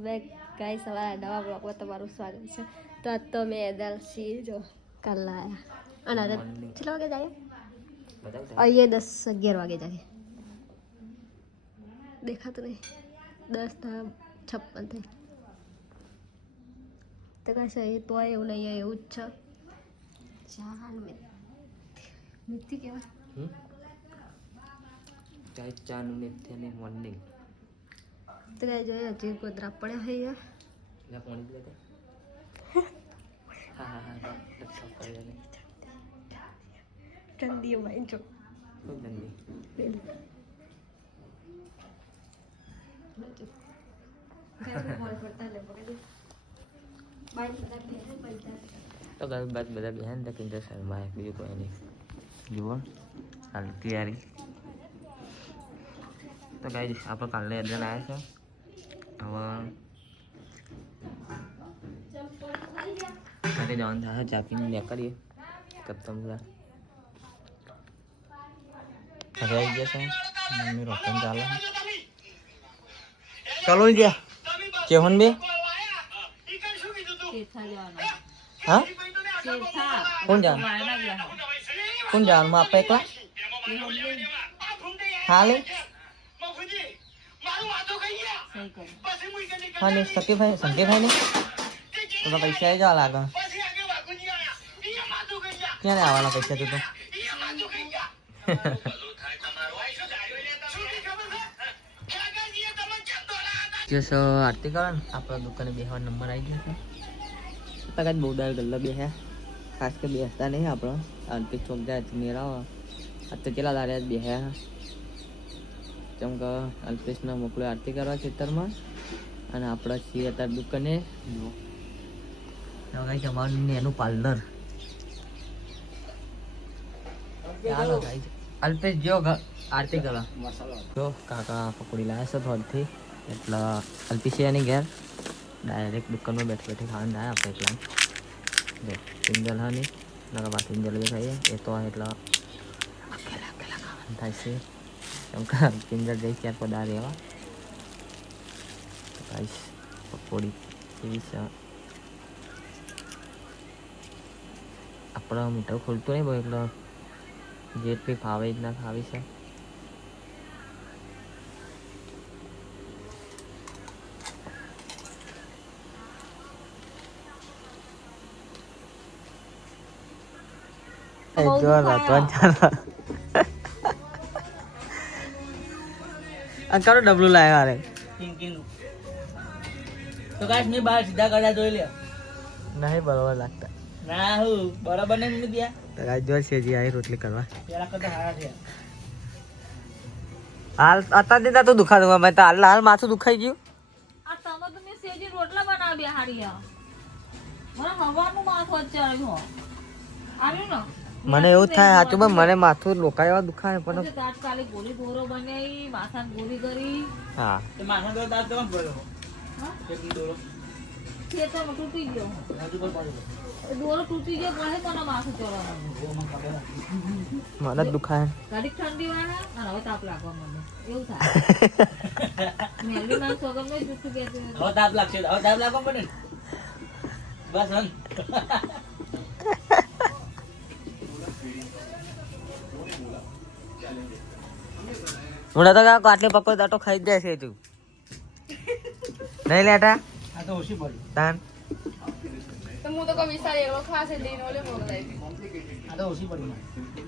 Welcome back guys, અમારા નવા બ્લોગમાં તમારું સ્વાગત છે. તો આજ તો મેં એદલસી જો કાલ લાયા અને કેટલા વાગે જાય? અહીંયા 10-11 વાગે જાય. દેખાતું નહીં, 10:56 થઈ. તો કશે તો એવું નહીં, એવું જ છે. ચાલ મિથ્થી કહેવાય ચાનું મેથી અને મોર્નિંગ તો કઈ જોઈએ હજી ગોદરા પડ્યા છે યાર. પાણી પીવા હા ઠંડી માઈ જો તો બાદ બધા બહેન તક શર્મા બીજું કોઈ નહીં. જુઓ હાલ તૈયારી તો ગાઈ આપણે કાલે એડ્રેસ આવ્યા છે. હવે જવાનું થાય ચા પીને નીકળીએ. કપ્તમલા હવે આવી ગયા છે. મમ્મી રોકન ચાલે ચાલો ગયા ચેહન બે હા કોણ જાણ માં એકલા હાલે હા ને સંકેભાઈ ને તો પૈસા જવા લાગે. ક્યારે આવવાના પૈસા તું તો આરતી કરો ને આપણા દુકાને બેહવા નંબર આવી ગયા છે. કદાચ બહુ દાર ગલ્લા બેહ્યા ખાસ કે બેસતા નહીં. આપણો આરતી ચોક જાય મેળાવા આ તો કેટલા દાડે બેહ્યા જેમ કે અલ્પેશને મોકલ્યો આરતી કરવા ખેતરમાં અને આપણે છીએ અત્યારે દુકાને. કઈ જમાનું એનું પાર્લર ચાલો અલ્પેશ જો આરતી કરવા જો કાકા પકોડી લાવ્યા છે થોડથી એટલે અલ્પેશ એની ઘેર ડાયરેક્ટ દુકાનમાં બેઠી બેઠી ખાવાનું થાય આપણે એટલા જો પિંજલ હા નહીં નકા બાકી પિંજલ બી ખાઈએ એ તો એટલે ખાવાનું થાય છે. કેમ કે પિંજલ જઈ ક્યાર પદાર એવા રાઈસ પકોડી એવી છે. આપણે મીઠું ખોલતું નહીં બહુ એટલે જેટલી ફાવે જ ના ખાવી છે. કરું ડબલું લાવ્યા રે તો કાશ મેં બહાર સીધા કર્યા જોઈ લે નહીં બરોબર લાગતા ના હું બરાબર નહીં દીધા તો કાશ જો સેજી આવી રોટલી કરવા પેલા કરતા હારા છે. હાલ અત્યારે દીધા તો દુખાતું મેં તો હાલ માથું દુખાઈ ગયું. આ તમે તો મેં સેજી રોટલા બનાવ્યા હાડિયા મને હવાનું માથું અત્યારે આવ્યું ને મને એવું થાય સાચું પણ મને માથું લોકાય દુખાય પણ તાત્કાલિક ગોળી દોરો બનાવી માથા ગોળી કરી હા તે માથા દોરો દાંત કેમ પડ્યો હા એક દોરો ખેતરમાં તૂટી ગયો દોરો તૂટી ગયો પછી મને માથું ચડવાનું મને દુખાય ગાડી ઠંડી વાળા અને હવે તાપ લાગવા મને એવું થાય મેલી ના સોગમ ને જુઠ્ઠું કે હવે તાપ લાગશે હવે તાપ લાગવા પડે બસ હન મને તો આટલે પકો દાટો ખાઈ જાય છે તું નહીં લેટા આ તો ઓછી પડી તાન તો હું તો કોઈ વિચાર એવો ખાસે લઈને ઓલે મોકલાઈ આ તો ઓછી પડી